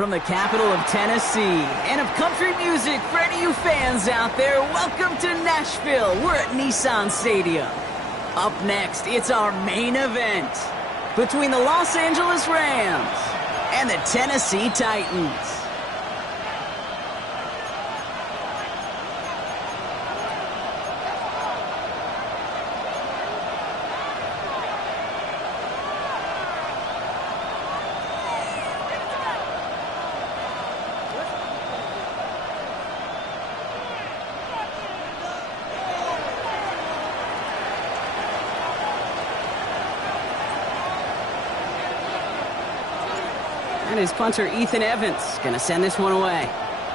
From the capital of Tennessee and of country music for any of you fans out there, welcome to Nashville. We're at Nissan Stadium. Up next, it's our main event between the Los Angeles Rams and the Tennessee Titans. And his punter, Ethan Evans, going to send this one away.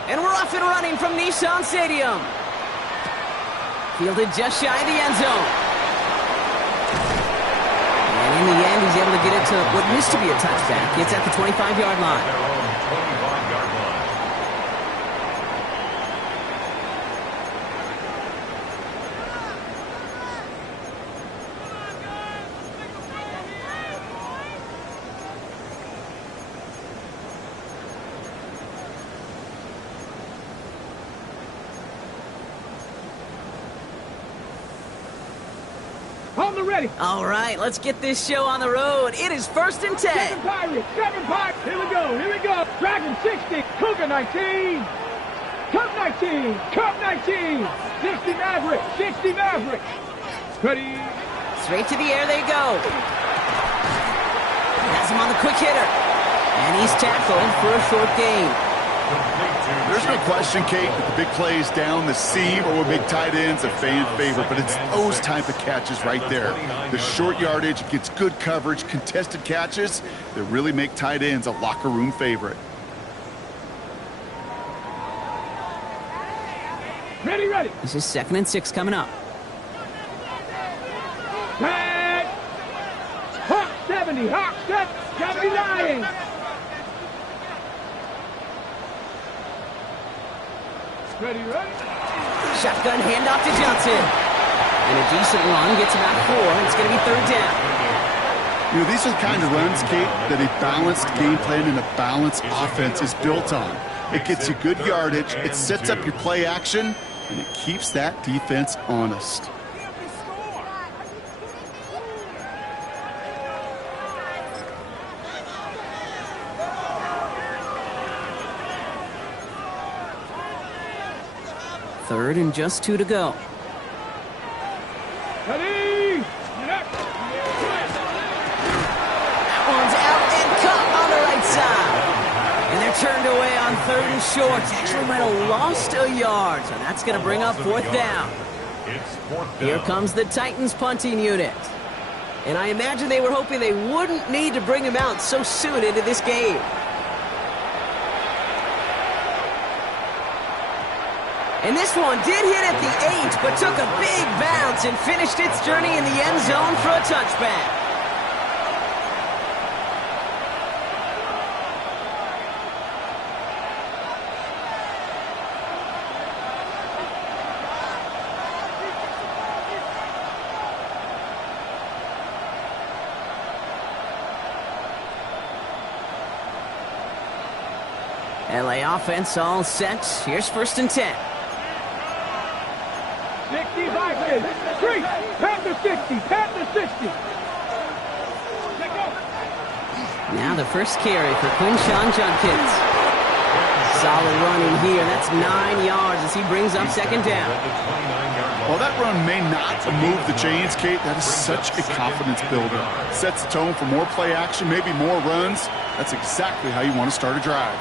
And we're off and running from Nissan Stadium. Fielded just shy of the end zone. And in the end, he's able to get it to what used to be a touchback. It's at the 25-yard line. Ready. All right, let's get this show on the road. It is 1st and 10. Seven Pirates. Here we go. Dragon 60, Cougar 19. Cup 19, Cup 19. 60 Maverick. Ready. Straight to the air they go. Has him on the quick hitter. And he's tackled for a short gain. There's no question, Kate, that the big plays down the seam or with big tight ends a fan favorite, but it's those type of catches right there. The short yardage gets good coverage, contested catches that really make tight ends a locker room favorite. Ready. This is 2nd and 6 coming up. Tag. Hawk 70, Hawk 79. Ready. Shotgun handoff to Johnson. And a decent run gets about 4. It's going to be 3rd down. You know, these are the kind of runs, Kate, that a balanced game plan and a balanced offense is built on. It gets you good yardage, it sets up your play action, and it keeps that defense honest. Third and just 2 to go. Ready. That one's out and caught on the right side. And they're turned away on 3rd and short. Actually might have lost a yard. So that's going to bring up 4th down. Here comes the Titans punting unit. And I imagine they were hoping they wouldn't need to bring him out so soon into this game. And this one did hit at the 8, but took a big bounce and finished its journey in the end zone for a touchback. LA offense all set. Here's 1st and 10. 65, 3, Panther 60. Now the first carry for Quinshon Judkins. Solid running here. That's 9 yards as he brings up 2nd down. While that run may not move the chains, Kate, that is such a confidence builder. Sets the tone for more play action, maybe more runs. That's exactly how you want to start a drive.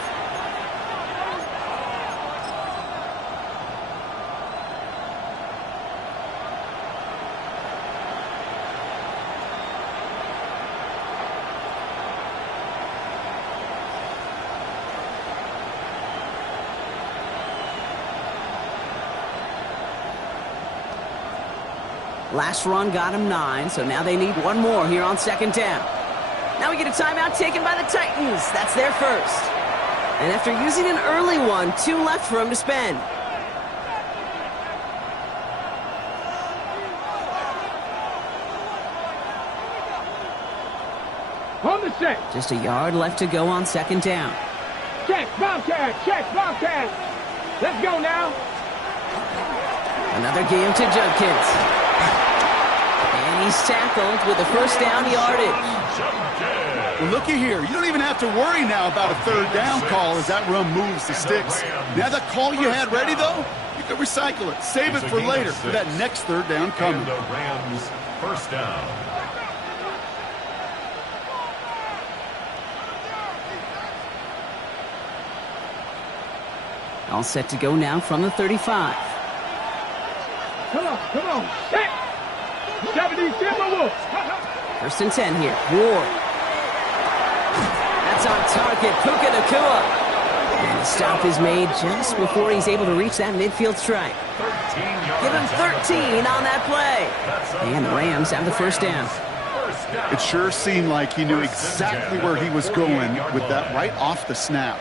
Last run got him 9, so now they need one more here on 2nd down. Now we get a timeout taken by the Titans. That's their first. And after using an early one, 2 left for him to spend. On the set. Just a yard left to go on 2nd down. Check, Bobcat, check, Bobcat. Let's go now. Another game to Judkins. And he's tackled with the first down yardage. Well, looky here. You don't even have to worry now about a third down call as that run moves the sticks. Now that call you had ready, though, you can recycle it. Save it for later for that next third down coming. The Rams first down. All set to go now from the 35. Come on. Set. 70 Timberwolves. First and 10 here. Ward. That's on target. Puka Nacua. And the stop is made just before he's able to reach that midfield strike. Give him 13 on that play. And the Rams have the first down. It sure seemed like he knew exactly where he was going with that right off the snap.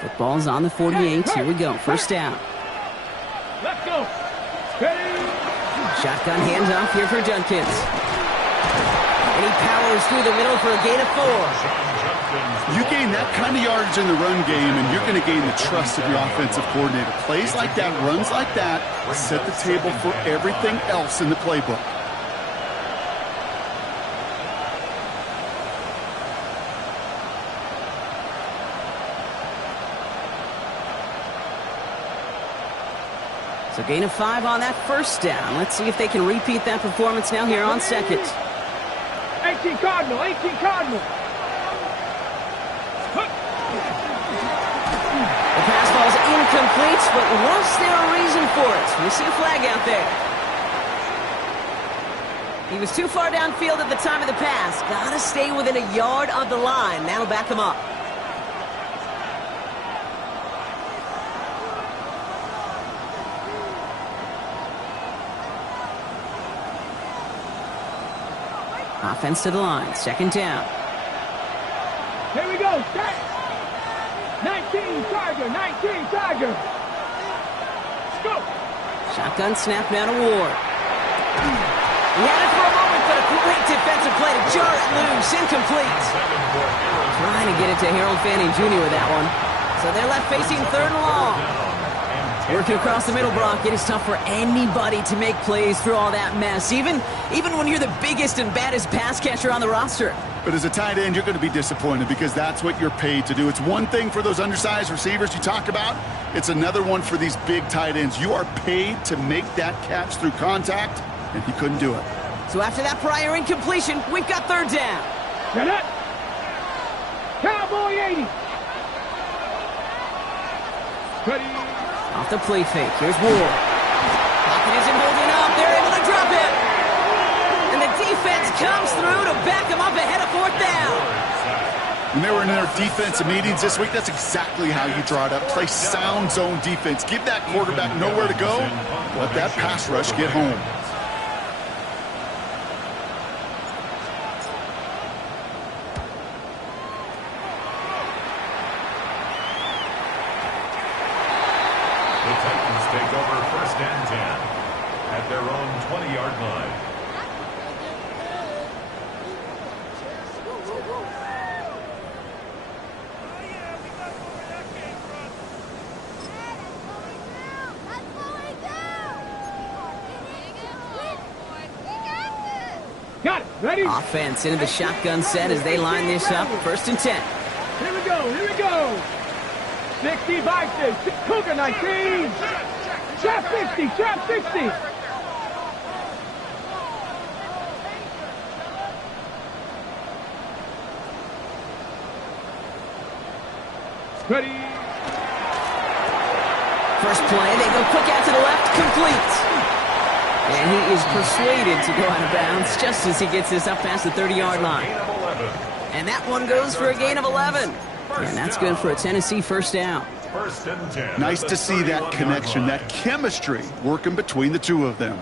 Football's on the 48. Here we go. First down. Let's go. Ready. Shotgun handoff here for Judkins. And he powers through the middle for a gain of 4. You gain that kind of yardage in the run game, and you're going to gain the trust of your offensive coordinator. Plays like that, runs like that, set the table for everything else in the playbook. So gain of 5 on that first down. Let's see if they can repeat that performance now here on second. 18 Cardinal. The pass ball's incomplete, but was there a reason for it? We see a flag out there. He was too far downfield at the time of the pass. Gotta stay within a yard of the line. That'll back him up. Offense to the line. Second down. Here we go. Set. 19 Tiger. Let's go. Shotgun snap now to Ward. He had it for a moment, but a great defensive play to jar it loose. Incomplete. Trying to get it to Harold Fanning Jr. with that one. So they're left facing third and long. Working across the middle, Brock. It is tough for anybody to make plays through all that mess, even when you're the biggest and baddest pass catcher on the roster. But as a tight end, you're going to be disappointed because that's what you're paid to do. It's one thing for those undersized receivers you talk about. It's another one for these big tight ends. You are paid to make that catch through contact, and he couldn't do it. So after that prior incompletion, we've got third down. Get it. Cowboy 80. Ready. Off the play fake. Here's Ward. Pocket isn't holding up. They're able to drop it. And the defense comes through to back him up ahead of fourth down. When they were in their defensive meetings this week, that's exactly how you draw it up. Play sound zone defense. Give that quarterback nowhere to go. Let that pass rush get home. The Titans take over first and 10 at their own 20-yard line. Got it. Ready. Offense into the shotgun set as they line this up. First and 10. Here we go. 60 Vikings. Cougar 19. Trap 60. Ready. First play, they go quick out to the left, complete. And he is persuaded to go out of bounds just as he gets this up past the 30-yard line. And that one goes for a gain of 11. And that's good for a Tennessee first down. First and 10. Nice to see that connection, that chemistry working between the two of them.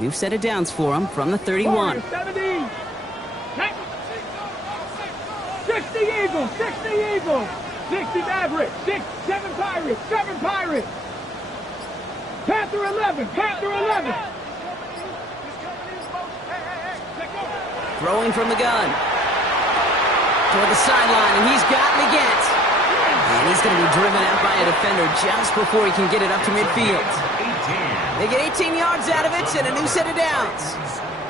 New set of downs for him from the 31. 70. 60 Eagles, 60 Eagles. 60 Mavericks, 7 Pirates, 7 Pirates. Panther 11, Panther 11. Throwing from the gun. Toward the sideline, and he's gotten again. And he's going to be driven out by a defender just before he can get it up to midfield. They get 18 yards out of it and a new set of downs.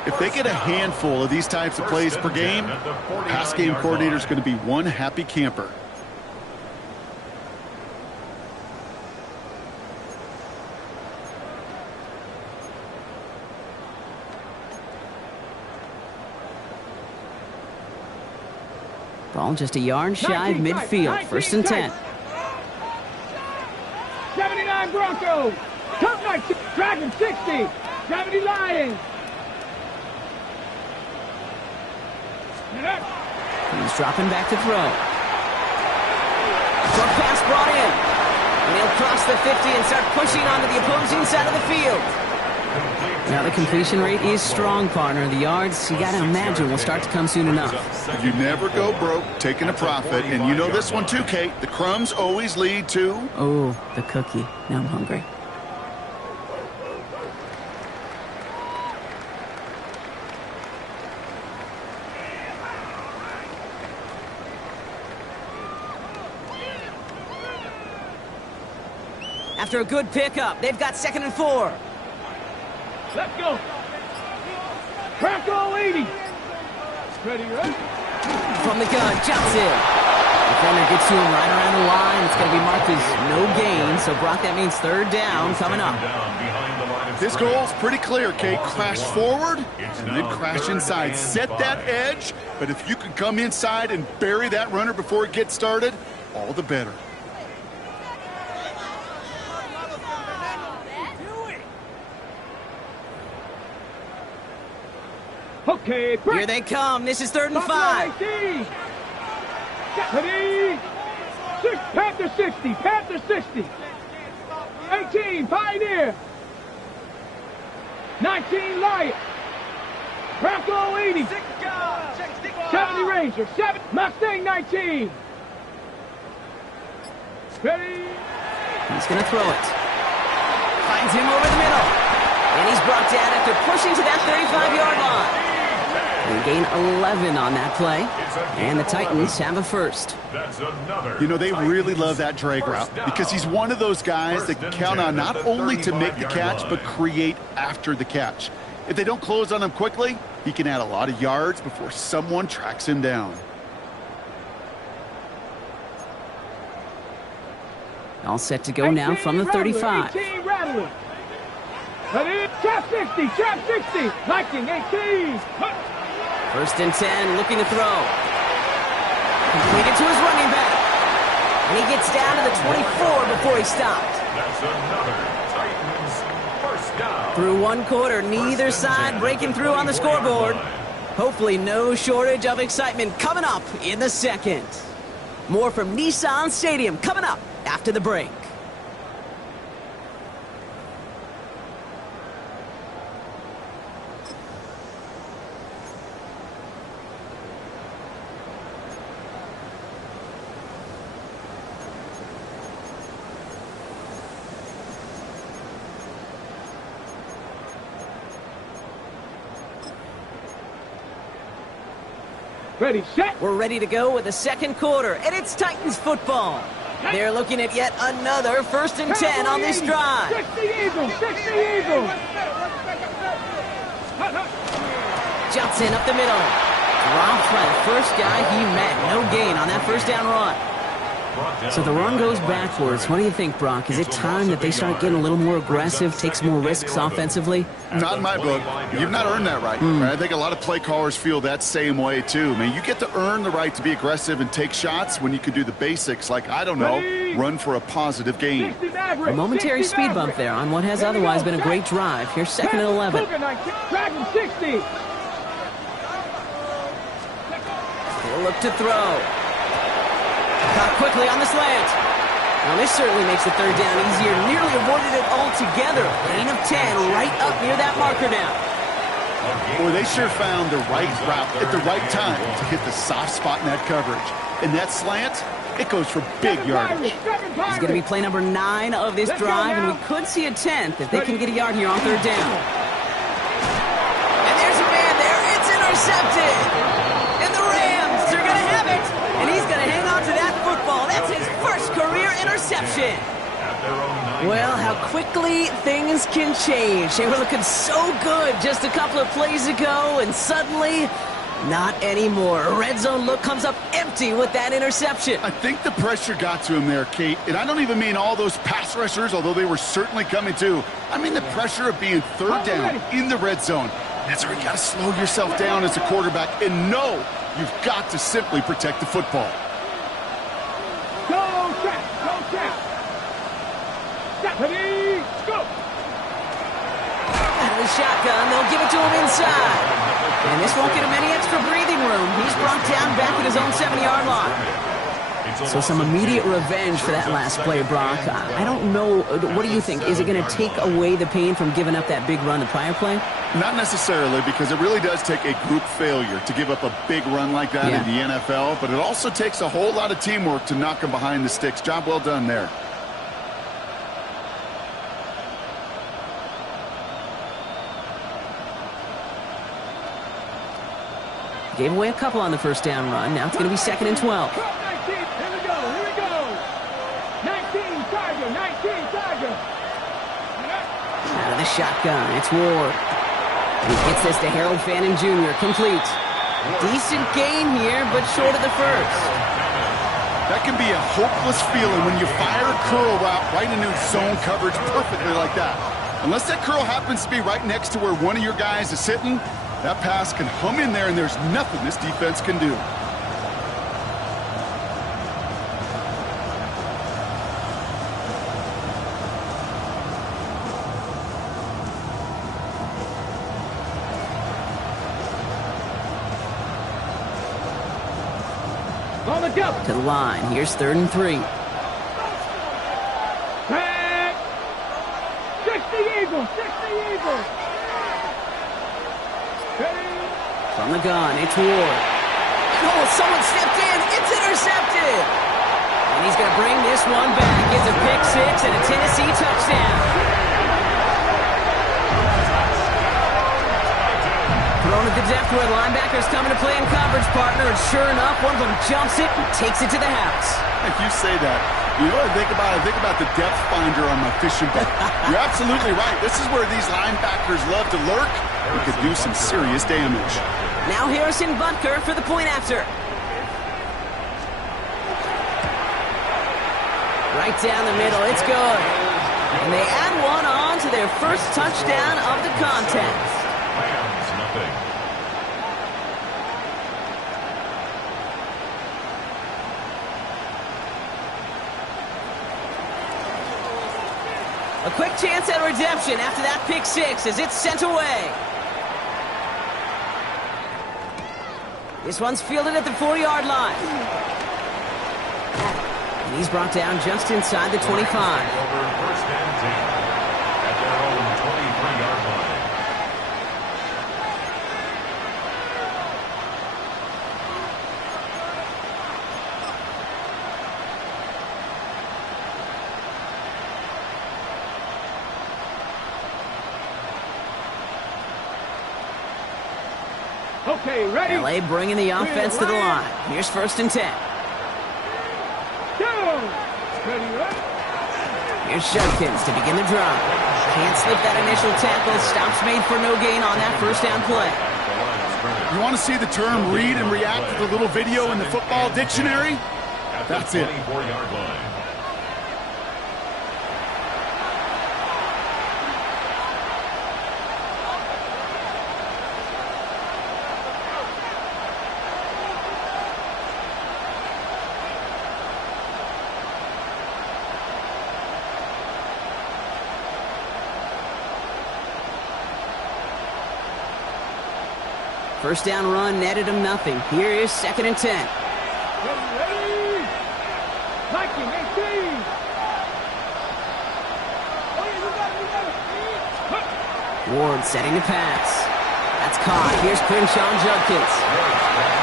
If they get a handful of these types of plays per game, pass game coordinator is going to be one happy camper. Ball just a yard shy of midfield. First and 10. 79 Broncos. Top 19. Dragons 60. 70 Lions. He's dropping back to throw. Short pass brought in. And he'll cross the 50 and start pushing onto the opposing side of the field. Now the completion rate is strong, partner. The yards, you got to imagine, will start to come soon enough. You never go broke taking a profit. And you know this one too, Kate. The crumbs always lead to... Oh, the cookie. Now I'm hungry. After a good pickup, they've got 2nd and 4. Let's go. Bronco 80. Ready, right? From the gun, jumps in. Defender gets to him right around the line. It's going to be marked as no gain. So, Brock, that means 3rd down coming up. His goal is pretty clear, Kate. Crash forward and then crash inside. Set that edge, but if you can come inside and bury that runner before it gets started, all the better. Okay, here they come. This is 3rd and 5. Panther 60. Panther 60. 18, Pioneer. 19, Lion. Bronco 80. 70 Ranger. 7 Mustang 19. Ready. He's going to throw it. Finds him over the middle. And he's brought down after pushing to that 35-yard line. They gain 11 on that play, and the Titans have a first. You know, they really love that drag route because he's one of those guys that can count on not only to make the catch, but create after the catch. If they don't close on him quickly, he can add a lot of yards before someone tracks him down. All set to go now from the 35. 18, Rattler. Trap 60, trap 60. Viking 18. 1st and 10, looking to throw. Completed to his running back. And he gets down to the 24 before he stopped. That's another Titans first down. Through 1 quarter, neither side breaking through on the scoreboard. Hopefully no shortage of excitement coming up in the 2nd. More from Nissan Stadium coming up after the break. Ready, set. We're ready to go with the 2nd quarter, and it's Titans football. They're looking at yet another 1st and 10 on this drive. 60 Eagles, 60 Eagles. Jumps in up the middle. Dropped by the first guy he met. No gain on that 1st down run. So the run goes backwards. What do you think, Brock? Is it time that they start getting a little more aggressive, take some more risks offensively? Not in my book. You've not earned that right. I think a lot of play callers feel that same way, too. Man, you get to earn the right to be aggressive and take shots when you could do the basics like, I don't know, run for a positive gain. A momentary speed bump there on what has otherwise been a great drive. Here's 2nd and 11. Dragon 60. He'll look to throw. Caught quickly on the slant. Well, this certainly makes the third down easier. Nearly avoided it altogether. Gain of 10 right up near that marker now. Boy, they sure found the right route at the right time to hit the soft spot in that coverage. And that slant, it goes for big yardage. He's going to be play number 9 of this drive, and we could see a 10th if they can get a yard here on third down. And there's a man there. It's intercepted. And the Rams are going to have it. And he's going to hang on to that football. That's his first career interception. Well, how quickly things can change. They were looking so good just a couple of plays ago, and suddenly, not anymore. A red zone look comes up empty with that interception. I think the pressure got to him there, Kate. And I don't even mean all those pass rushers, although they were certainly coming too. I mean the pressure of being third down in the red zone. That's where you got to slow yourself down as a quarterback and know you've got to simply protect the football. Go, check, go, check. Ready, go. Out of the shotgun, they'll give it to him inside. And this won't get him any extra breathing room. He's brought down back at his own 7-yard line. So some immediate revenge for that last play, Brock. I don't know. What do you think? Is it going to take away the pain from giving up that big run the prior play? Not necessarily, because it really does take a group failure to give up a big run like that in the NFL. But it also takes a whole lot of teamwork to knock him behind the sticks. Job well done there. Gave away a couple on the first down run. Now it's going to be 2nd and 12. 19, here we go, here we go. 19, Tiger, 19, Tiger. Out of the shotgun, it's Ward. He gets this to Harold Fannin Jr. Complete. Decent gain here, but short of the first. That can be a hopeless feeling when you fire a curl route right into zone coverage perfectly like that. Unless that curl happens to be right next to where one of your guys is sitting, that pass can hum in there, and there's nothing this defense can do. On the jump. To the line. Here's 3rd and 3. Back. 60 Eagles, 60 Eagles. From the gun, it's Ward. Oh, someone stepped in. It's intercepted. And he's going to bring this one back. It's a pick 6 and a Tennessee touchdown. Thrown at the depth where the linebacker's coming to play in coverage, partner. And sure enough, one of them jumps it and takes it to the house. If you say that, you know what I think about? I think about the depth finder on my fishing boat. You're absolutely right. This is where these linebackers love to lurk. We could do some serious damage. Now Harrison Butker for the point after. Right down the middle, it's good. And they add one on to their first touchdown of the contest. A quick chance at redemption after that pick 6 as it's sent away. This one's fielded at the 4-yard line. And he's brought down just inside the 25. Over 1st and 10 at their own 23-yard line. Okay, ready? LA bringing the offense to the line. Here's 1st and 10. Go! Ready, ready? Here's Judkins to begin the drive. Can't slip that initial tackle. Stops made for no gain on that first down play. You want to see the term read and react to the little video in the football dictionary? That's it. 24-yard line. First down run netted him nothing. Here is 2nd and 10. Ready, ready? Viking 18. Ward setting the pass. That's caught. Here's Quinshon Judkins.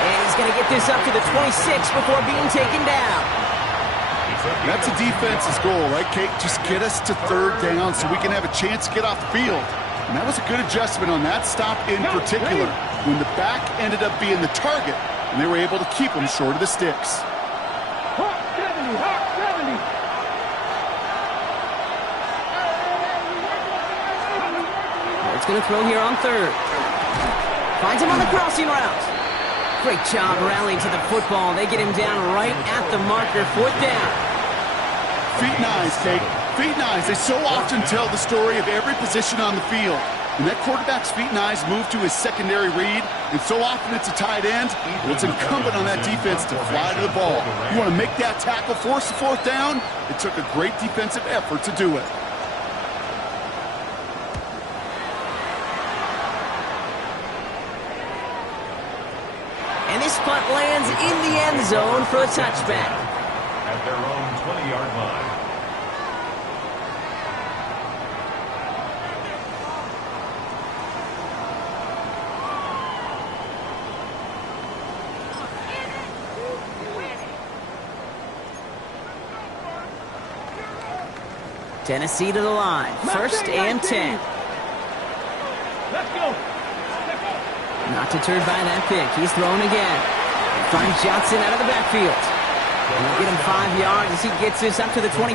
And he's going to get this up to the 26 before being taken down. That's a defense's goal, right, Kate? Just get us to third down so we can have a chance to get off the field. And that was a good adjustment on that stop in particular, when the back ended up being the target, and they were able to keep him short of the sticks. Hawk 70, Hawk 70. It's going to throw here on third. Finds him on the crossing route. Great job rallying to the football. They get him down right at the marker, fourth down. Feet and eyes, Kate. Feet and eyes. They so often tell the story of every position on the field. When that quarterback's feet and eyes move to his secondary read, and so often it's a tight end, well, it's incumbent on that defense to fly to the ball. You want to make that tackle, force the fourth down? It took a great defensive effort to do it. And this punt lands in the end zone for a touchback. At their own 20-yard line. Tennessee to the line. First and 10. Let's go. Not deterred by that pick. He's throwing again. Finds Johnson out of the backfield. He'll get him 5 yards as he gets this up to the 25.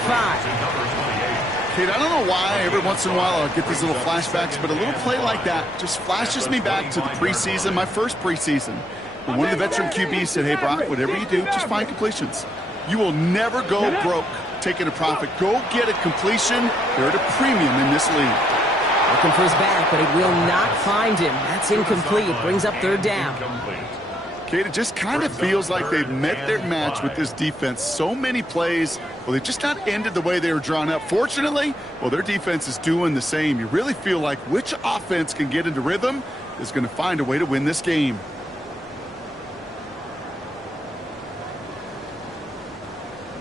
Kate, I don't know why every once in a while I'll get these little flashbacks, but a little play like that just flashes me back to the preseason, my first preseason. When one of the veteran QBs said, hey, Brock, whatever you do, just find completions. You will never go broke taking a profit. Go get a completion. They're at a premium in this league. Looking for his back, but he will not find him. That's incomplete. Brings up third down. Kate, it just kind of feels like they've met their match with this defense. So many plays, well, they just not ended the way they were drawn up. Fortunately, well, their defense is doing the same. You really feel like which offense can get into rhythm is going to find a way to win this game.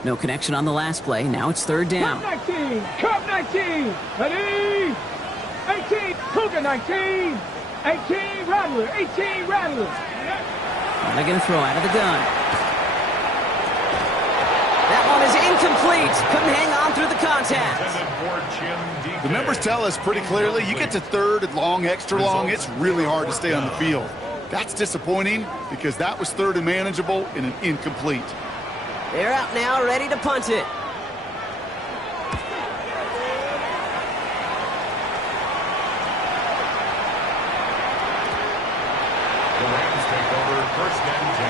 No connection on the last play. Now it's third down. Cup 19, Cup 19, ready? 18, Cougar 19, 18, Rattler, 18, Rattler. Now they're going to throw out of the gun. That one is incomplete. Couldn't hang on through the contact. The numbers tell us pretty clearly, you get to third and long, extra long, it's really hard to stay on the field. That's disappointing because that was third and manageable in an incomplete. They're out now, ready to punt it. The Rams take over first and 10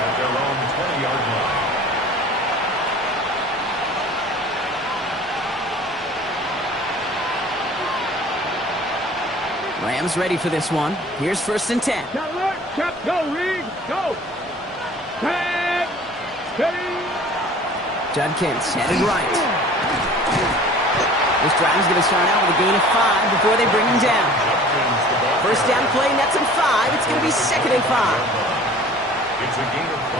at their own 20-yard line. Rams ready for this one. Here's first and 10. Now look, Chuck, go, Reed, go. Pat, steady. Judkins headed right. This drive's going to start out with a gain of 5 before they bring him down. First down play, nets him 5. It's going to be second and 5.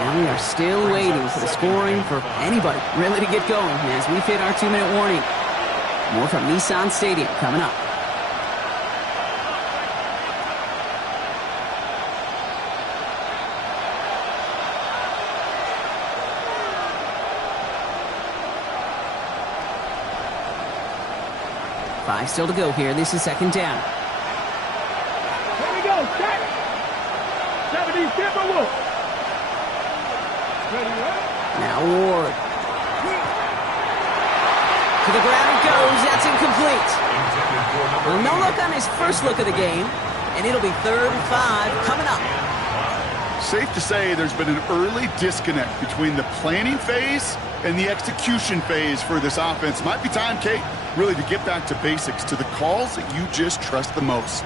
And we are still waiting for the scoring for anybody really to get going as we hit our 2-minute warning. More from Nissan Stadium coming up. Five still to go here. This is second down. Here we go, set. 70 Timberwolves. Ready, right? Now Ward. To the ground it goes. That's incomplete. Well, no look on his first look of the game, and it'll be third and 5 coming up. Safe to say there's been an early disconnect between the planning phase and the execution phase for this offense. Might be time, Kate, really to get back to basics, to the calls that you just trust the most.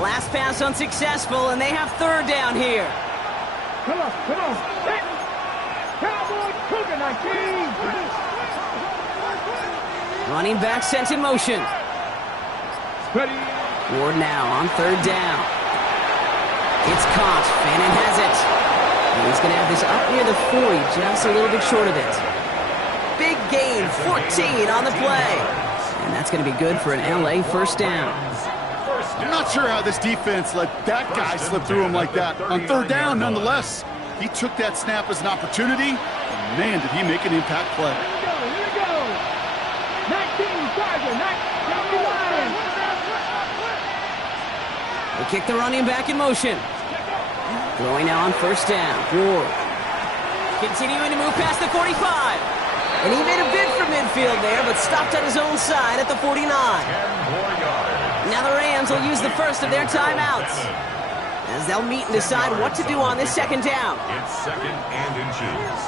Last pass unsuccessful, and they have third down here. Come on, come on. Set. Cowboy Cougar 19. Running back sent in motion. Ready. Ward now on third down. It's caught. Fannin has it. He's going to have this up near the 40, just a little bit short of it. Big gain, 14 on the play. And that's going to be good for an LA first down. I'm not sure how this defense let that guy slip through him like that. On third down, nonetheless, he took that snap as an opportunity, and man, did he make an impact play. Here we go. 19, Tiger, 19, Lions. They kick the running back in motion. Throwing now on first down. Ward. Continuing to move past the 45. And he made a bid for midfield there, but stopped on his own side at the 49. Now the Rams will use the first of their timeouts, as they'll meet and decide what to do on this second down. It's second and inches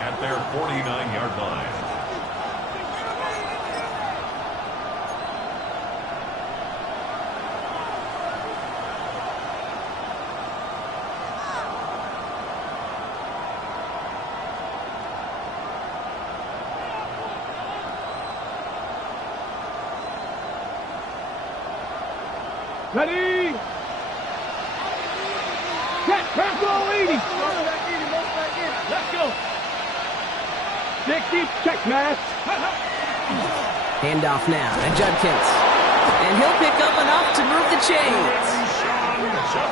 at their 49-yard line. Ready? Set, press roll 80. Let's go. 60, check mass. Handoff now to Judkins. And he'll pick up enough to move the chains.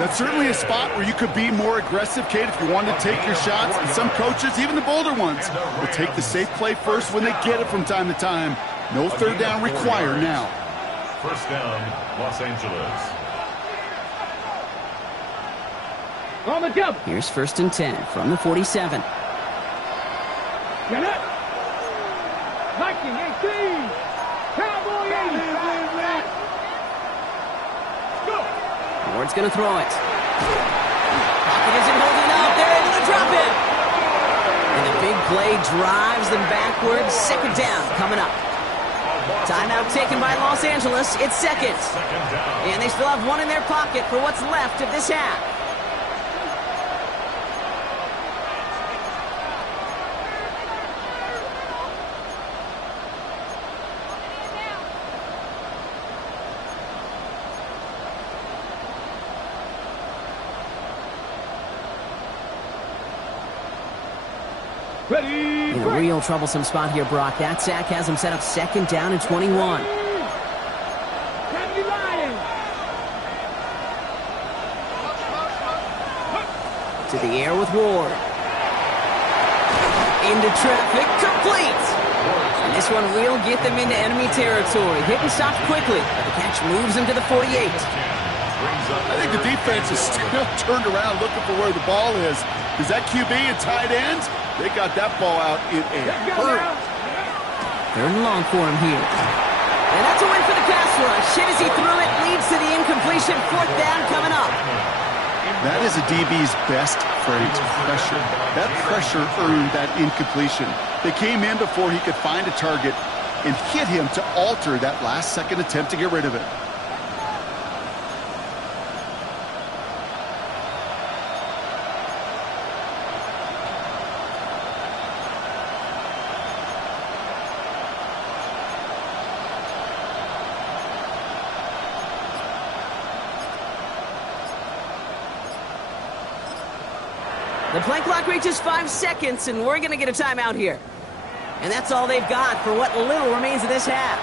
That's certainly a spot where you could be more aggressive, Kate, if you wanted to take your shots. And some coaches, even the bolder ones, will take the safe play first when they get it from time to time. No third down required now. First down, Los Angeles. On the jump. Here's first and 10 from the 47. Get it. 1918. Cowboy 80. Go. Ward's going to throw it. Pocket isn't holding up. They're able to drop it. And the big play drives them backwards. Second down coming up. Timeout taken by Los Angeles. It's second. And they still have one in their pocket for what's left of this half. Ready. In a real troublesome spot here, Brock. That sack has him set up second down and 21. Lions. To the air with Ward. Into traffic, complete. And this one will get them into enemy territory. Hit and stopped quickly, but the catch moves them to the 48. I think the defense is still turned around looking for where the ball is. Is that QB and tight ends? They got that ball out in a hurry. Third and long for him here. And that's a win for the pass rush. Hit as he threw it, leads to the incompletion. Fourth down coming up. That is a DB's best phrase, pressure. That pressure earned that incompletion. They came in before he could find a target and hit him to alter that last-second attempt to get rid of it. The play clock reaches 5 seconds, and we're going to get a timeout here. And that's all they've got for what little remains of this half.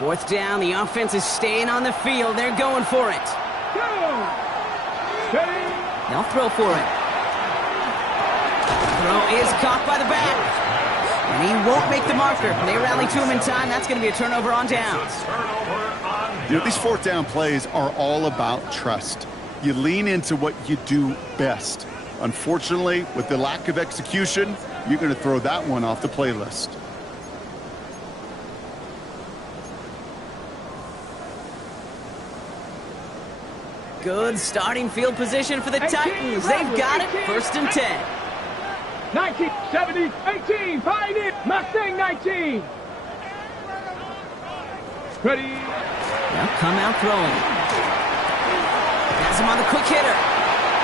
Fourth down, the offense is staying on the field. They're going for it. Go. Ready. They'll throw for it. Throw is caught by the back. And he won't make the marker. They rally to him in time. That's going to be a turnover on downs. You know, these fourth down plays are all about trust. You lean into what you do best. Unfortunately, with the lack of execution, you're going to throw that one off the playlist. Good starting field position for the Titans. They've got it. First and 10. 19, 70, 18, find it. Mustang 19. Ready. They'll come out throwing. Has him on the quick hitter.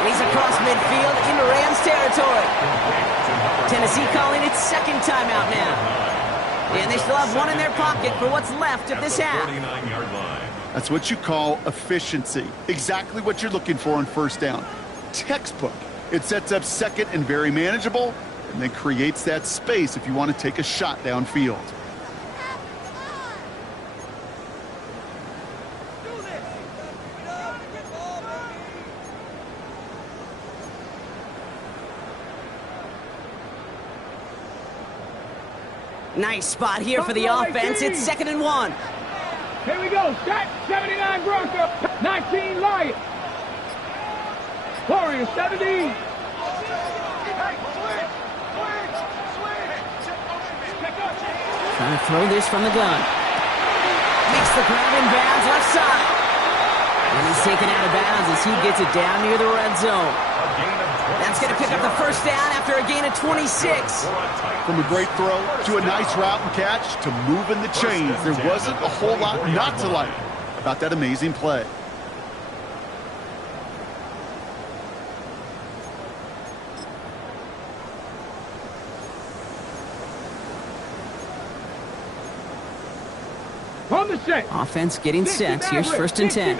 And he's across midfield into Rams territory. Tennessee calling its second timeout now. And they still have one in their pocket for what's left of this half. 49-yard line. That's what you call efficiency. Exactly what you're looking for on first down. Textbook. It sets up second and very manageable, and then creates that space if you want to take a shot downfield. Nice spot here for the offense. It's 2nd and 1. Here we go. Set 79 Broncos. 19 Lions. Warriors 70. Trying to throw this from the gun. Makes the grab in bounds left side. And he's taken out of bounds as he gets it down near the red zone. That's going to pick up the first down after a gain of 26. From a great throw to a nice route and catch to moving the chains, there wasn't a whole lot not to like about that amazing play. On the set. Offense getting set. Here's 1st and 10.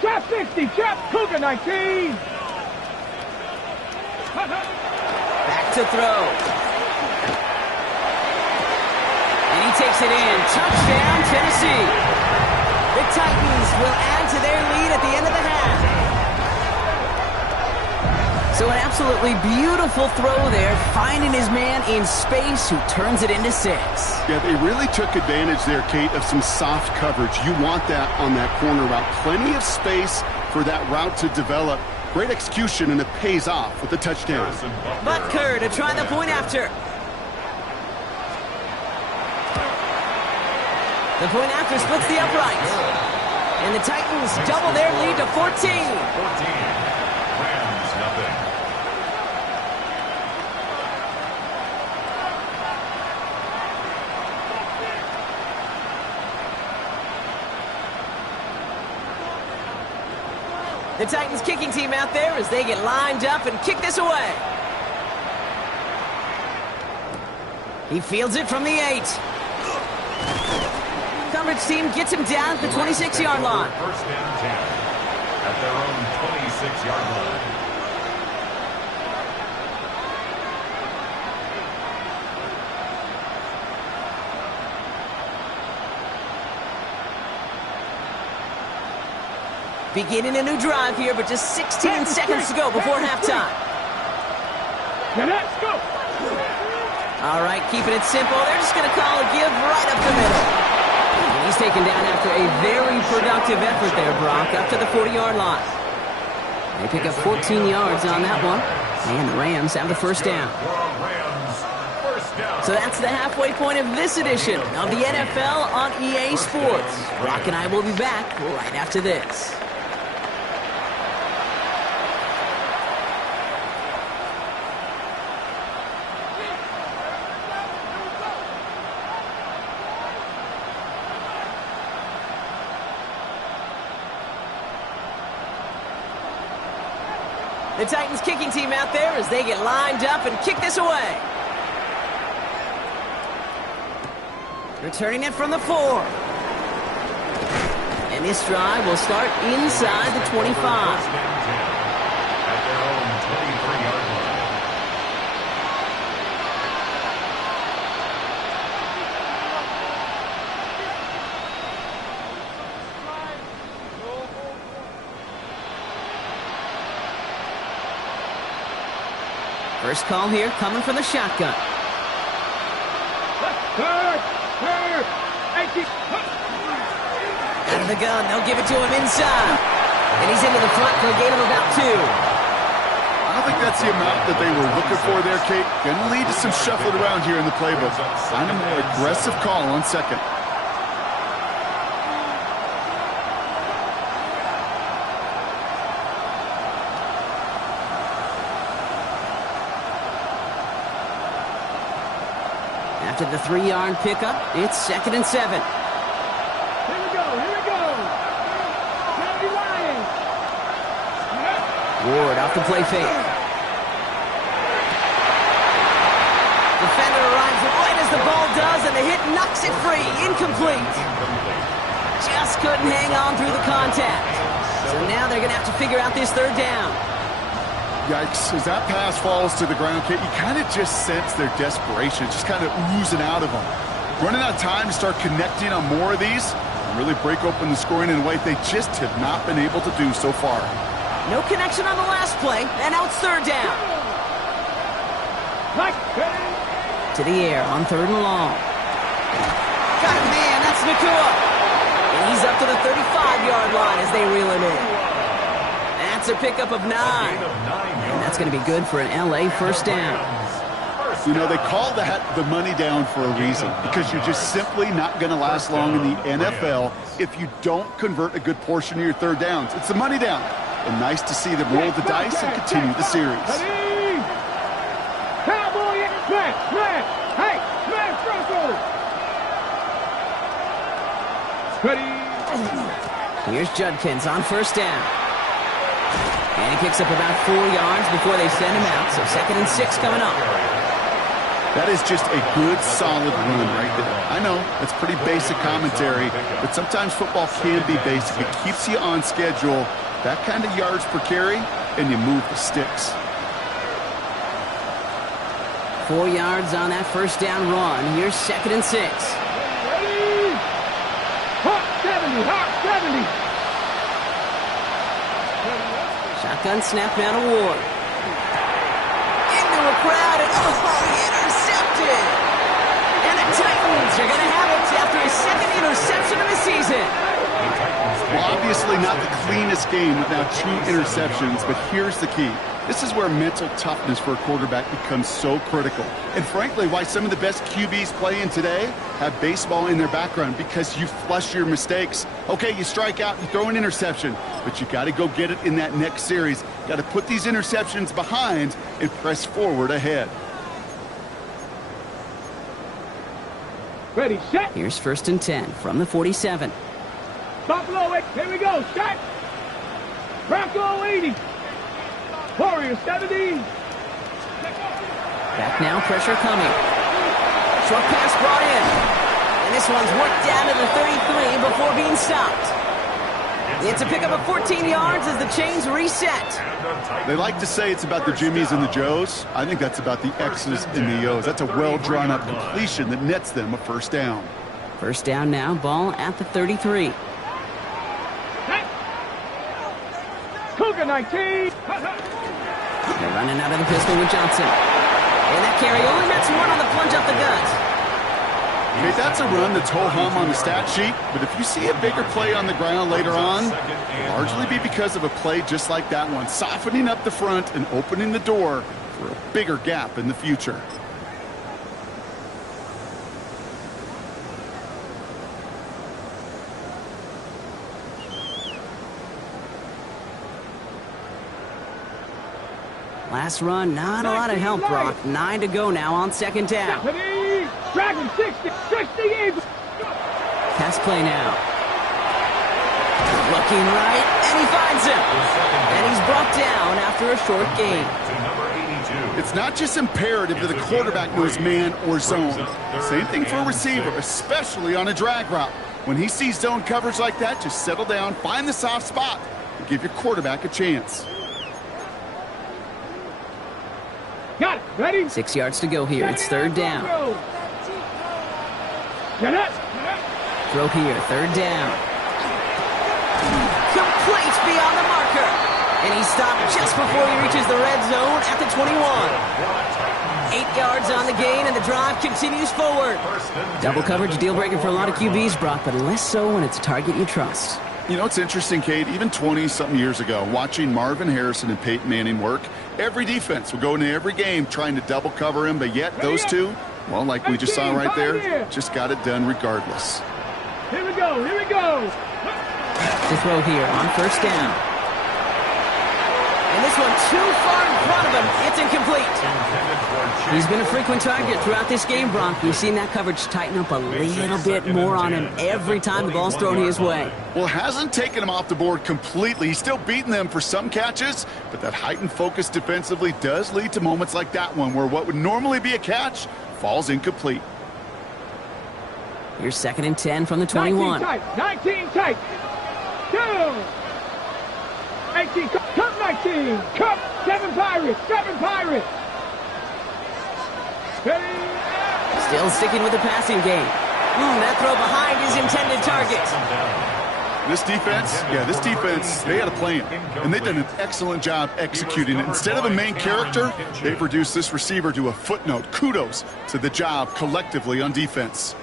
Trap 60. Trap Cougar 19. Back to throw. And he takes it in. Touchdown, Tennessee. The Titans will add to their lead at the end of the half. So an absolutely beautiful throw there, finding his man in space who turns it into 6. Yeah, they really took advantage there, Kate, of some soft coverage. You want that on that corner route. Plenty of space for that route to develop. Great execution, and it pays off with the touchdown. Butker to try the point after. The point after splits the uprights. And the Titans double their lead to 14. 14. Rams, nothing. The Titans kicking team out there as they get lined up and kick this away. He fields it from the 8. Coverage team gets him down at the 26-yard line. First and 10 at their own 26-yard line. Beginning a new drive here, but just 16 seconds to go before halftime. Let's go. All right, keeping it simple. They're just going to call a give right up the middle. And he's taken down after a very productive effort there, Brock, up to the 40-yard line. They pick up 14 yards on that one, and the Rams have the first down. So that's the halfway point of this edition of the NFL on EA Sports. Brock and I will be back right after this. The Titans kicking team out there as they get lined up and kick this away. Returning it from the 4. And this drive will start inside the 25. At their own 23-yard line. First call here coming from the shotgun. Out of the gun, they'll give it to him inside. And he's into the front for a gain of about 2. I don't think that's the amount that they were looking for there, Kate. Going to lead to some shuffling around here in the playbook. Find a more aggressive call on second. After the 3-yard pickup, it's 2nd and 7. Here we go. County Lions. Ward off the play fake. Defender arrives right as the ball does, and the hit knocks it free. Incomplete. Just couldn't hang on through the contact. So now they're going to have to figure out this third down. Yikes, as that pass falls to the ground, Kate, you kind of just sense their desperation, just kind of oozing out of them. Running out of time to start connecting on more of these and really break open the scoring in a way they just have not been able to do so far. No connection on the last play, and now it's third down. To the air on third and long. Got a man, that's Nacua. And he's up to the 35-yard line as they reel him in. That's a pickup of 9. And that's going to be good for an LA first down. You know, they call that the money down for a reason, because you're just simply not going to last long in the NFL if you don't convert a good portion of your third downs. It's the money down. And nice to see them roll the dice and continue the series. Cowboy, smash! Hey, smash Broncos! Here's Judkins on first down. And he picks up about 4 yards before they send him out. So 2nd and 6 coming up. That is just a good, solid run right there. I know, it's pretty basic commentary, but sometimes football can be basic. It keeps you on schedule, that kind of yards per carry, and you move the sticks. 4 yards on that first down run. Here's 2nd and 6. Ready? Hot 70! Shotgun snap down to Ward. Into a crowd, and intercepted! And the Titans are going to have it after his 2nd interception of the season. Well, obviously not the cleanest game without 2 interceptions, but here's the key. This is where mental toughness for a quarterback becomes so critical. And frankly, why some of the best QBs playing today have baseball in their background, because you flush your mistakes. Okay, you strike out, you throw an interception, but you got to go get it in that next series. Got to put these interceptions behind and press forward ahead. Ready, set. Here's 1st and 10 from the 47. Buffalo, here we go, set. Bronco 80. Warrior 70. Back now, pressure coming. Short pass brought in. And this one's worked down to the 33 before being stopped. It's a pickup of 14 yards as the chains reset. They like to say it's about the Jimmies and the Joes. I think that's about the X's and the O's. That's a well-drawn-up completion that nets them a first down. First down now, ball at the 33. Cougar 19. They're running out of the pistol with Johnson. And that carry only nets 1 on the plunge up the gut. Okay, that's a run that's ho-hum on the stat sheet, but if you see a bigger play on the ground later on, it'll largely be because of a play just like that one, softening up the front and opening the door for a bigger gap in the future. Last run, not a lot of help, Brock. 9 to go now on 2nd down. Dragon 60 Eagles. Pass play now. Looking right, and he finds him. And he's brought down after a short gain. It's not just imperative that the quarterback knows man or zone. Same thing for a receiver, especially on a drag route. When he sees zone coverage like that, just settle down, find the soft spot, and give your quarterback a chance. Got it. Ready? 6 yards to go here. It's 3rd down. Throw here, 3rd down. Complete beyond the marker. And he's stopped just before he reaches the red zone at the 21. 8 yards on the gain, and the drive continues forward. Double coverage, deal breaker for a lot of QBs, Brock, but less so when it's a target you trust. You know, it's interesting, Kate, even 20-something years ago, watching Marvin Harrison and Peyton Manning work, every defense would go into every game trying to double cover him, but yet those two, well, like we just saw right there, just got it done regardless. Here we go. To throw here on 1st down. And this one too far in front of him. It's incomplete. He's been a frequent target throughout this game, Bronk. We've seen that coverage tighten up a little bit more on him every time the ball's thrown his way. Well, it hasn't taken him off the board completely. He's still beating them for some catches, but that heightened focus defensively does lead to moments like that one where what would normally be a catch falls incomplete. Here's 2nd and 10 from the 21. 19 tight. 2. 18. Cup 19. Cup 7 Pirates. 7 Pirates. Still sticking with the passing game. That throw behind his intended target. This defense, they had a plan, and they've done an excellent job executing it. Instead of a main character, they've reduced this receiver to a footnote. Kudos to the job collectively on defense.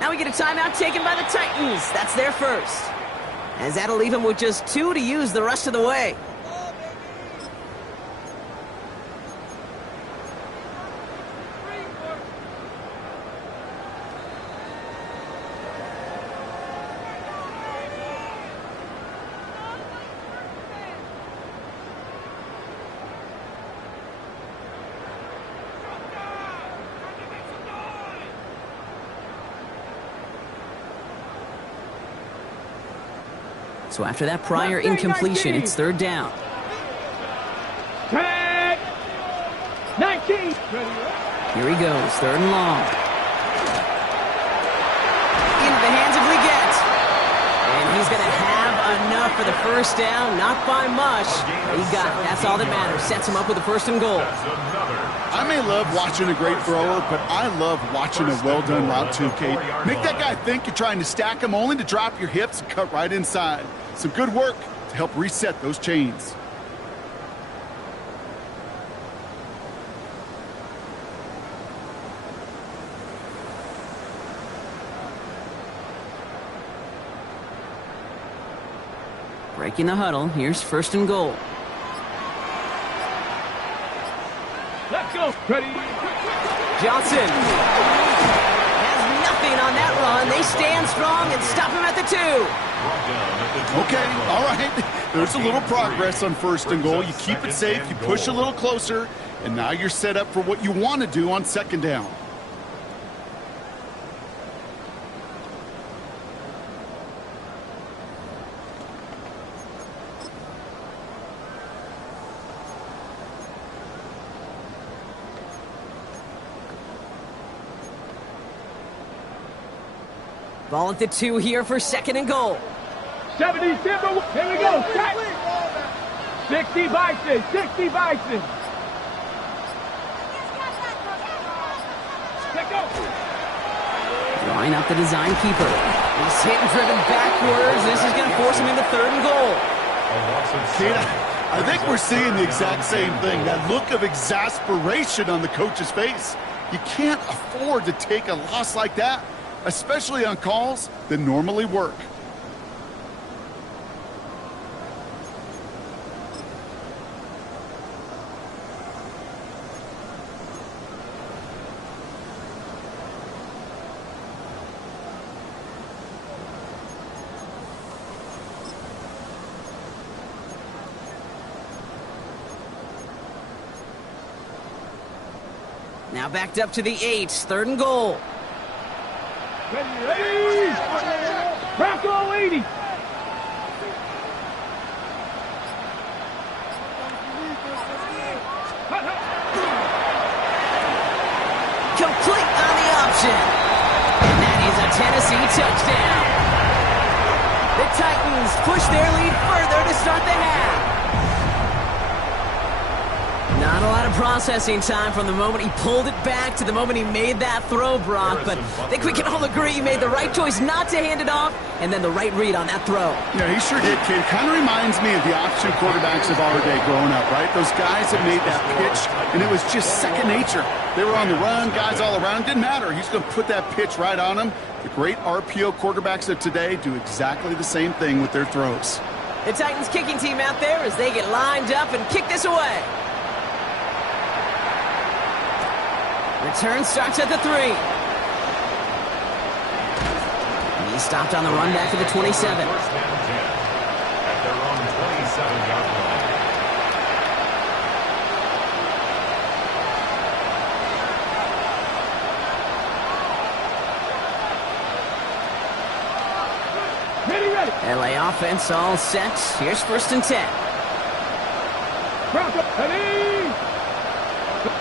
Now we get a timeout taken by the Titans. That's their first. As that'll leave him with just 2 to use the rest of the way. So after that prior incompletion, it's 3rd down. 10. 19. Here he goes, 3rd and long. Into the hands of Leggett. And he's going to have enough for the first down. Not by much. But he got it. That's all that matters. Sets him up with a 1st and goal. I may love watching a great thrower, but I love watching a well-done route too, Kate. Make that guy think you're trying to stack him only to drop your hips and cut right inside. Some good work to help reset those chains. Breaking the huddle. Here's 1st and goal. Let's go. Ready. Johnson has nothing on that run. They stand strong and stop him at the 2. Okay, all right. There's a little progress on 1st and goal. You keep it safe, you push a little closer, and now you're set up for what you want to do on 2nd down. Ball at the 2 here for 2nd and goal. 70 Timber. Here we go. 60 Bison. 60 Bison. Let's go. Drawing up the design keeper. He's hit and driven backwards. This is going to force him into 3rd and goal. Kate, I think we're seeing the exact same thing. That look of exasperation on the coach's face. You can't afford to take a loss like that, especially on calls that normally work. Now backed up to the 8, 3rd and goal. Ready. Bronco 80. Complete on the option. And that is a Tennessee touchdown. The Titans push their lead further to start the half. Not a lot of processing time from the moment he pulled it back to the moment he made that throw, Brock. But I think we can all agree he made the right choice not to hand it off, and then the right read on that throw. Yeah, he sure did, kid. Kind of reminds me of the option quarterbacks of our day growing up, right? Those guys that made that pitch, and it was just second nature. They were on the run, guys all around. Didn't matter. He's going to put that pitch right on them. The great RPO quarterbacks of today do exactly the same thing with their throws. The Titans kicking team out there as they get lined up and kick this away. Return starts at the 3. And he's stopped on the run back to the 27. First and 10 at their own 27-yard line. Ready. LA offense all set. Here's 1st and 10. Bronco, ready.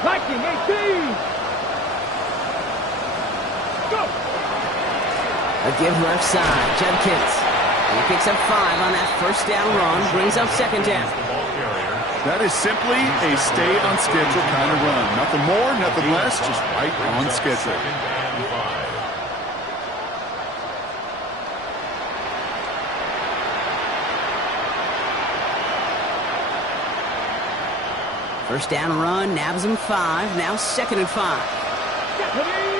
Viking, 18. Go. A give left side. Judkins. He picks up 5 on that 1st down run. Brings up 2nd down. The ball carrier. That is simply a stay on schedule kind of run. Nothing more, nothing less, just right on schedule. 2nd and 5. First down run, nabs him 5. Now 2nd and 5. Ready.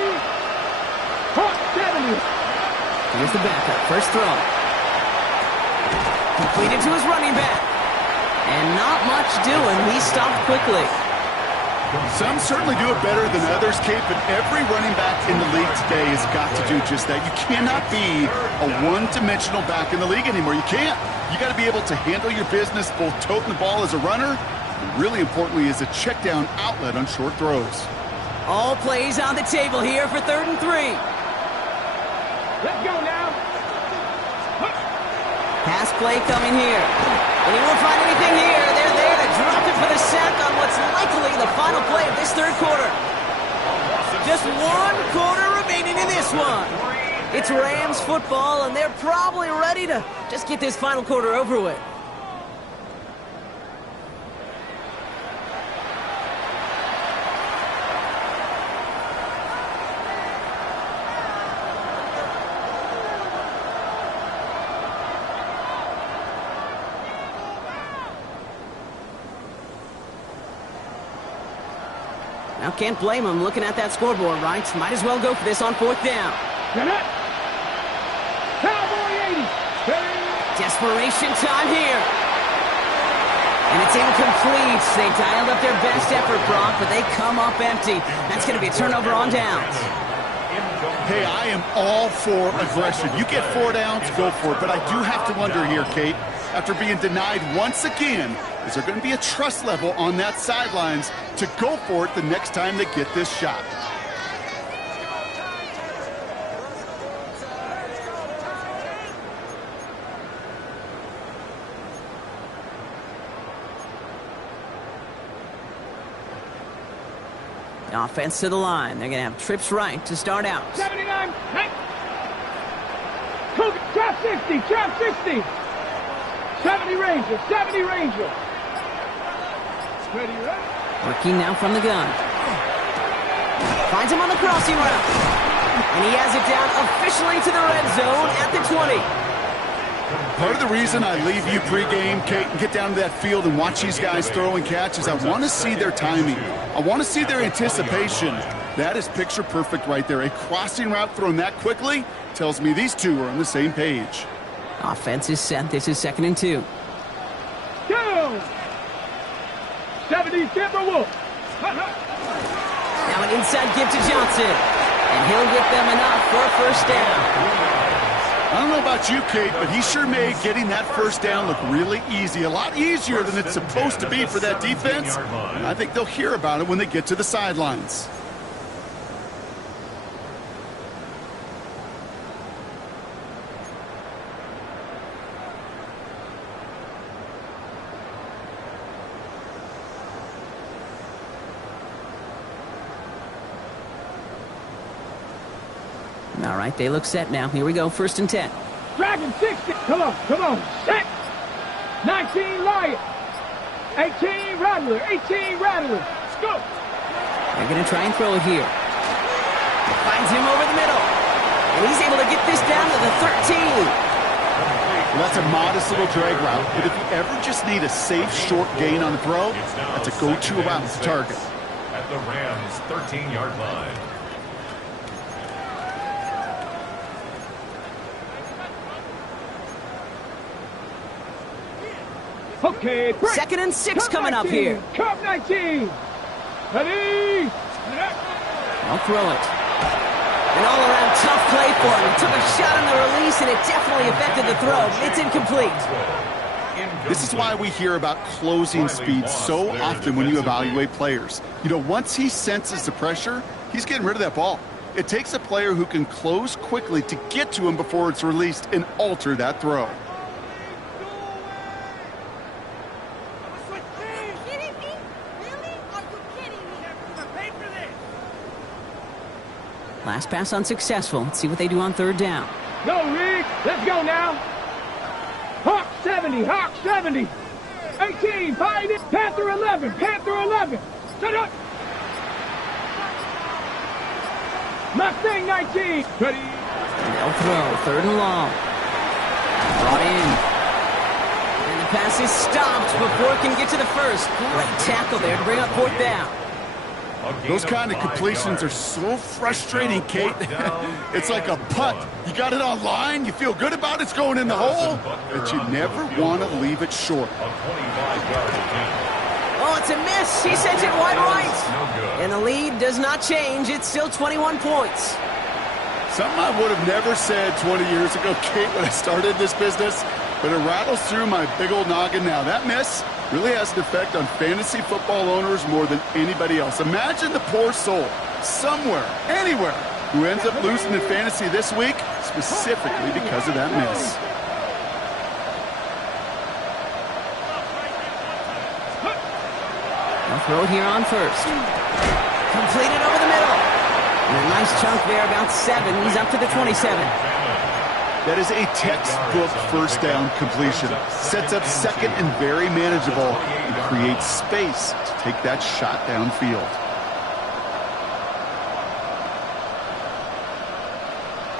Hot 70. Here's the backup. First throw. Completed to his running back. And not much doing. He stopped quickly. Some certainly do it better than others, Kate, but every running back in the league today has got to do just that. You cannot be a one-dimensional back in the league anymore. You can't. You got to be able to handle your business, both toting the ball as a runner, and really importantly as a check down outlet on short throws. All plays on the table here for 3rd and 3. Let's go now. Pass play coming here. And he won't find anything here. They're there to drop it for the sack on what's likely the final play of this 3rd quarter. Just 1 quarter remaining in this one. It's Rams football, and they're probably ready to just get this final quarter over with. Now, can't blame him looking at that scoreboard, right? Might as well go for this on 4th down. Get it. Cowboy 80. Ready. Desperation time here. And it's incomplete. They dialed up their best effort, Brock, but they come up empty. That's going to be a turnover on downs. Hey, I am all for aggression. You get 4 downs, go for it. But I do have to wonder here, Kate, after being denied once again, is there going to be a trust level on that sidelines to go for it the next time they get this shot? The offense to the line. They're going to have trips right to start out. 79. Hey. Trap 60. Trap 60. 70 Ranger. 70 Ranger. Ready, ready. Working now from the gun. Finds him on the crossing route. And he has it down officially to the red zone at the 20. Part of the reason I leave you pregame, Kate, and get down to that field and watch these guys throw and catch is I want to see their timing. I want to see their anticipation. That is picture perfect right there. A crossing route thrown that quickly tells me these two are on the same page. Offense is set. This is 2nd and 2. Down. 70 Timberwolves. Now an inside give to Johnson. And he'll get them enough for a 1st down. I don't know about you, Kate, but he sure made getting that 1st down look really easy. A lot easier than it's supposed to be for that defense. And I think they'll hear about it when they get to the sidelines. All right, they look set now. Here we go, 1st and 10. Dragon 60. Come on. Set. 19 Lion. 18, Rattler. 18, Rattler. Let's go. They're going to try and throw it here. Finds him over the middle. And he's able to get this down to the 13. Well, that's a modest little drag route, but if you ever just need a safe, short gain on a throw, that's a go-to route to target. At the Rams' 13-yard line. Okay, break. 2nd and 6 coming up 19. here. Cup 19. Ready? I'll throw it. An all-around tough play for him. He took a shot on the release, and it definitely affected the throw. It's incomplete. This is why we hear about closing speed so often when you evaluate players. You know, once he senses the pressure, he's getting rid of that ball. It takes a player who can close quickly to get to him before it's released and alter that throw. Last pass unsuccessful. Let's see what they do on 3rd down. Go, Rick. Let's go now. Hawk 70. Hawk 70. 18. Find it. Panther 11. Panther 11. Shut up. Mustang 19. Ready. And they'll throw. 3rd and long. Brought in. And the pass is stopped before it can get to the first. Great tackle there to bring up 4th down. Those kind of completions are so frustrating, Kate. It's like a putt. You got it on line, you feel good about it's going in the hole, but you never want to leave it short. Oh, it's a miss. He sends it wide right. And the lead does not change. It's still 21 points. Something I would have never said 20 years ago, Kate, when I started this business, but it rattles through my big old noggin now. That miss really has an effect on fantasy football owners more than anybody else. Imagine the poor soul, somewhere, anywhere, who ends up losing in fantasy this week, specifically because of that miss. They'll throw it here on 1st. Completed over the middle. And a nice chunk there, about 7. He's up to the 27. That is a textbook 1st down completion. Sets up 2nd and very manageable and creates space to take that shot downfield.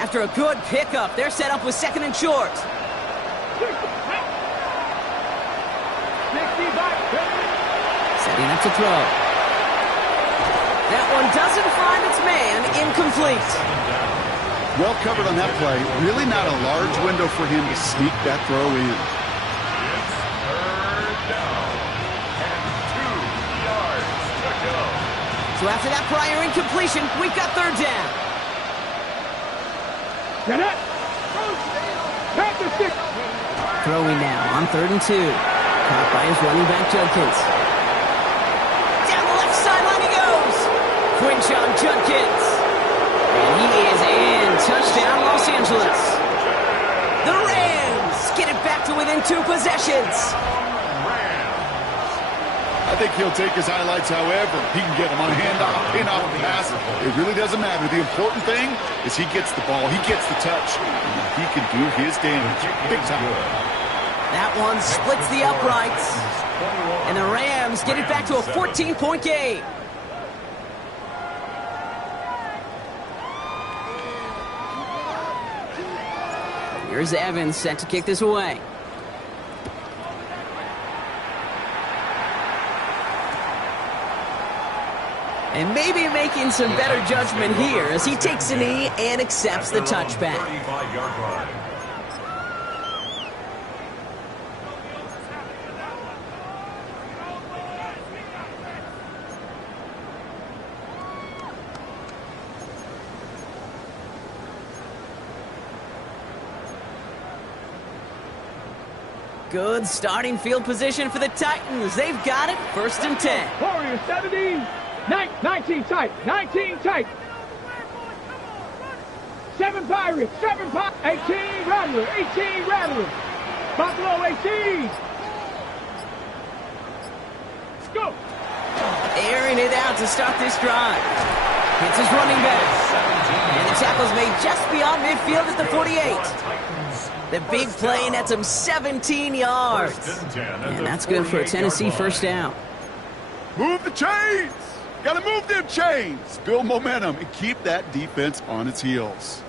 After a good pickup, they're set up with 2nd and short. Setting up to throw. That one doesn't find its man. Incomplete. Well covered on that play. Really not a large window for him to sneak that throw in. It's 3rd down and 2 yards to go. So after that prior incompletion, we've got 3rd down. Get it. Panther 6. Throwing now on 3rd and 2. Caught by his running back, Judkins. Down the left sideline he goes. Quinshon Judkins. And he is in. Touchdown, Los Angeles. The Rams get it back to within 2 possessions. I think he'll take his highlights however he can get them on a handoff, pin-off, pass. It really doesn't matter. The important thing is he gets the ball, he gets the touch, and he can do his damage big time. That one splits the uprights. And the Rams get it back to a 14-point game. Here's Evans set to kick this away. And maybe making some better judgment here as he takes a knee and accepts the touchback. 35-yard line. Good starting field position for the Titans. They've got it. 1st and 10. Warriors 17. 19 tight. 19 tight. 7 Pirates. 7 Pirates. 18 Rattler. 18 Rattler. Buffalo 18. Let's go. Airing it out to start this drive. It's his running back. And the tackle's made just beyond midfield at the 48. The big play nets him 17 yards. And that's good for a Tennessee first down. Move the chains! Gotta move them chains! Build momentum and keep that defense on its heels.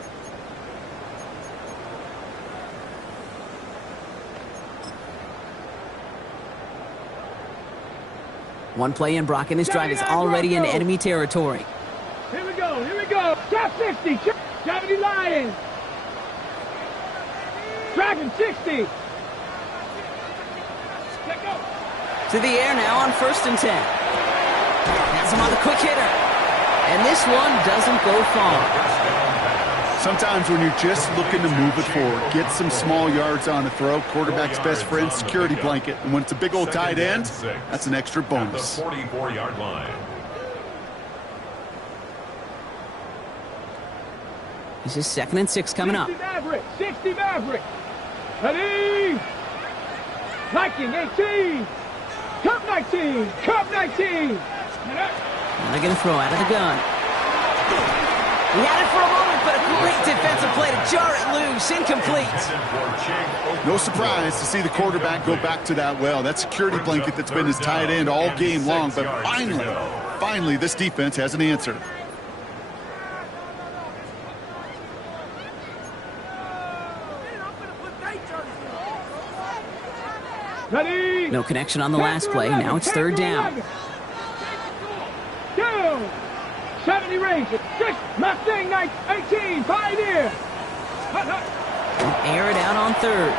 One play in, Brock, and this drive is already in enemy territory. Here we go, here we go. Top 50, 70 Lions. Dragon 60. Let go. To the air now on 1st and 10. Has him on the quick hitter. And this one doesn't go far. Sometimes when you're just looking to move it forward, get some small yards on a throw, quarterback's best friend, security blanket. And when it's a big old tight end, that's an extra bonus. At the 44-yard line. This is 2nd and 6 coming up. 60 Maverick, 60 Maverick. Ready. Viking 18. Cup 19. Cup 19. Now they're going to throw out of the gun. He had it for a moment, but a great defensive play to jar it loose. Incomplete. No surprise to see the quarterback go back to that well. That security blanket that's been his tight end all game long. But finally, this defense has an answer. Ready. No connection on the last play. Now it's 3rd down. 70 Rangers, 6, Mustang 18, Pioneer. Air it out on 3rd.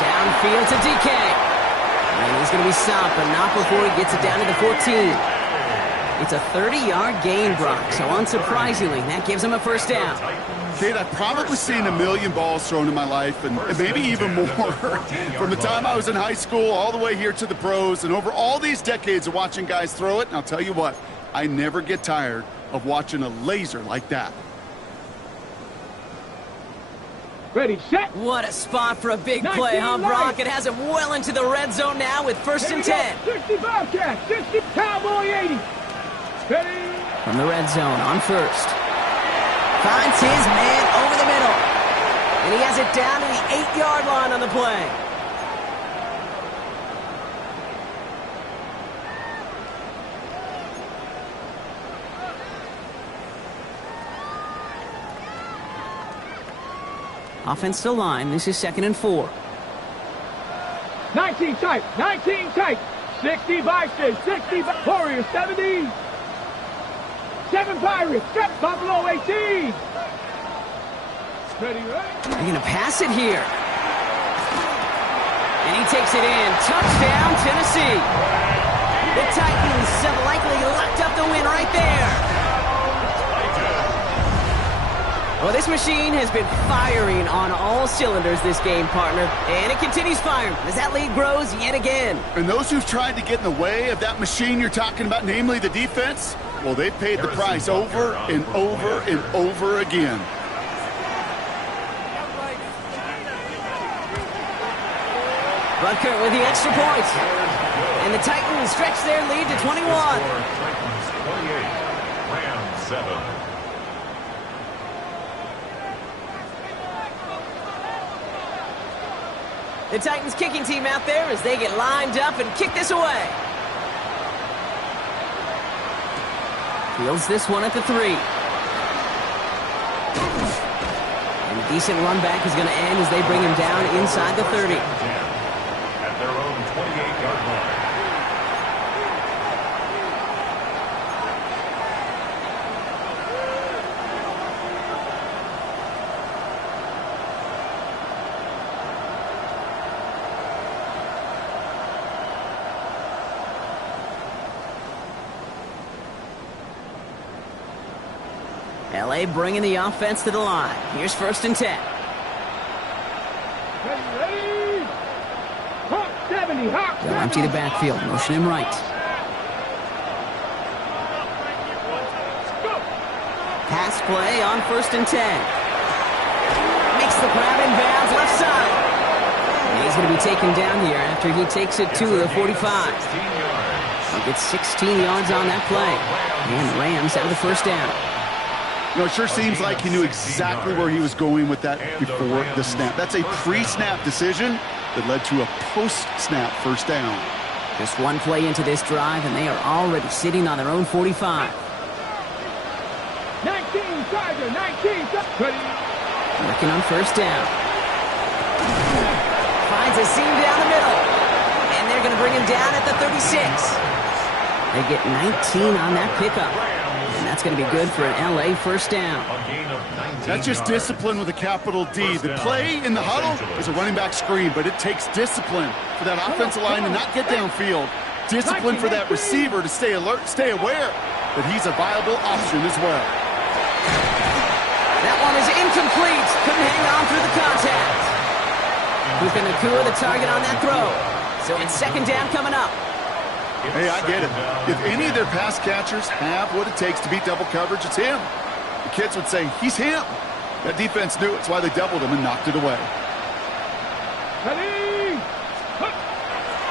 Downfield to DK. And he's going to be stopped, but not before he gets it down to the 14. It's a 30-yard gain, Brock, so unsurprisingly, that gives him a first down. Kate, I've probably seen a million balls thrown in my life, and maybe even more. From the time I was in high school all the way here to the pros, and over all these decades of watching guys throw it, and I'll tell you what, I never get tired of watching a laser like that. Ready, set. What a spot for a big play, huh, Brock? It has him well into the red zone now with 1st and 10. 60 Bobcat, 60 Cowboy 80. Ready. From the red zone on 1st. Finds his man over the middle. And he has it down to the 8-yard line on the play. Offensive line, this is 2nd and 4. 19 tight, 19 tight. 60 Vices, 60 Warriors, 70. 7 Pirates, 7 Buffalo 18. Ready, ready. They're going to pass it here. And he takes it in. Touchdown, Tennessee. The Titans have likely locked up the win right there. Well, this machine has been firing on all cylinders this game, partner. And it continues firing as that lead grows yet again. And those who've tried to get in the way of that machine you're talking about, namely the defense, well, they've paid the price over and over and over again. Rutgers with the extra point. And the Titans stretch their lead to 21. Titans 28, Rams 7. The Titans kicking team out there as they get lined up and kick this away. Fields this one at the 3. And a decent run back is going to end as they bring him down inside the 30. At their own 28-yard line. LA bringing the offense to the line. Here's 1st and 10. Ready. Hawk 70, Hawk 70. They'll empty the backfield, motion him right. Pass play on 1st and 10. Makes the grab in bounds left side. And he's going to be taken down here after he takes it to the 45. 16 yards. He gets 16 yards on that play. And Rams have the first down. You know, it sure seems like he knew exactly where he was going with that before the snap. That's a pre-snap decision that led to a post-snap first down. Just one play into this drive, and they are already sitting on their own 45. 19, Tiger, 19. Working on first down. Finds a seam down the middle. And they're going to bring him down at the 36. They get 19 on that pickup. And that's going to be good for an LA first down. That's just discipline with a capital D. The play in the huddle is a running back screen, but it takes discipline for that offensive line to not get downfield. Discipline for that receiver to stay alert, stay aware that he's a viable option as well. That one is incomplete. Couldn't hang on through the contact. Puka Nacua the target on that throw. So it's second down coming up. Hey, I get it. If any of their pass catchers have what it takes to beat double coverage, it's him. The kids would say, he's him. That defense knew it. It's why they doubled him and knocked it away.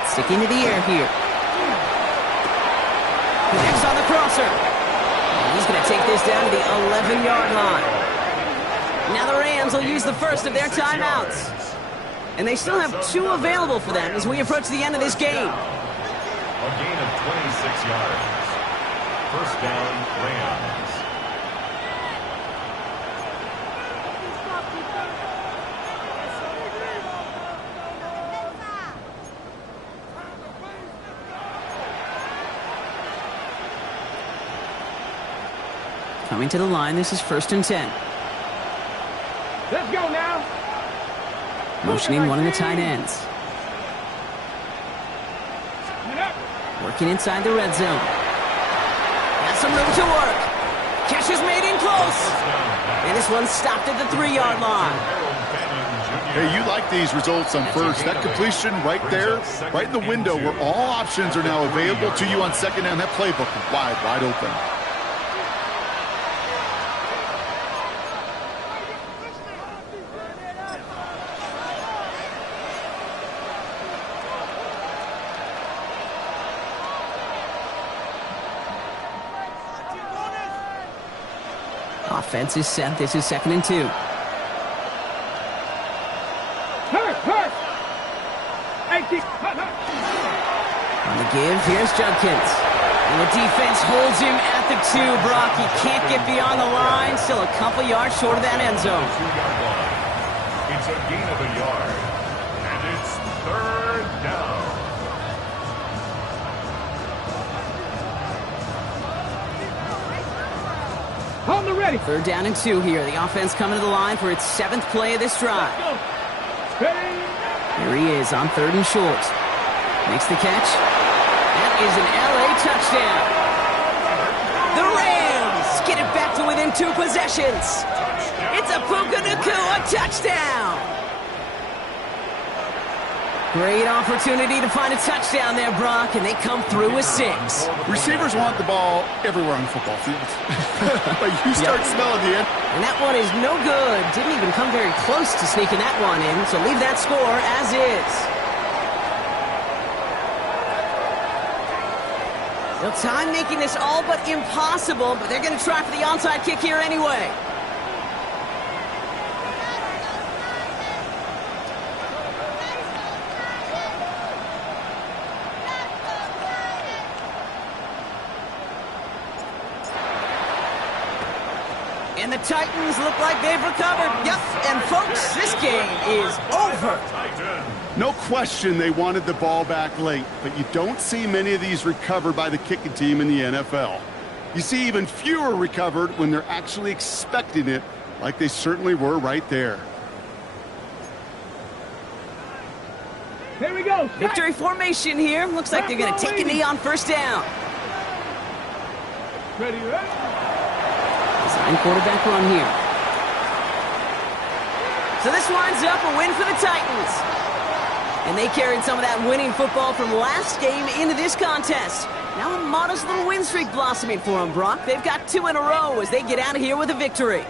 Sticking to the air here. Connects on the crosser. And he's going to take this down to the 11-yard line. Now the Rams will use the first of their timeouts. And they still have 2 available for them as we approach the end of this game. A gain of 26 yards. First down, Rams. Coming to the line, this is 1st and 10. Let's go now. Motioning one of the tight ends. Working inside the red zone. Got some room to work. Catch is made in close. And this one stopped at the 3-yard line. Hey, you like these results on first. That completion right there, right in the window where all options are now available to you on second down. That playbook is wide open. Offense is set. This is 2nd and 2. Hurt. 18. On the give, here's Judkins. And the defense holds him at the 2. Brock, he can't get beyond the line. Still a couple yards short of that end zone. 2-yard line. It's a gain of a yard. And it's 3rd down. On the ready. 3rd down and 2 here. The offense coming to the line for its 7th play of this drive. Ready. Here he is on 3rd and short. Makes the catch. That is an LA touchdown. The Rams get it back to within 2 possessions. It's a Puka Nacua touchdown. Great opportunity to find a touchdown there, Brock, and they come through with 6. Receivers want the ball everywhere on the football field. But you start smelling the end. And that one is no good. Didn't even come very close to sneaking that one in, so leave that score as is. They'll time making this all but impossible, but they're going to try for the onside kick here anyway. And the Titans look like they've recovered. Yep, and folks, this game is over. No question they wanted the ball back late, but you don't see many of these recovered by the kicking team in the NFL. You see even fewer recovered when they're actually expecting it, like they certainly were right there. Here we go. Victory formation here. Looks like they're going to take a knee on first down. Ready. Design quarterback run here. So this winds up a win for the Titans. And they carried some of that winning football from last game into this contest. Now a modest little win streak blossoming for them, Brock. They've got 2 in a row as they get out of here with a victory.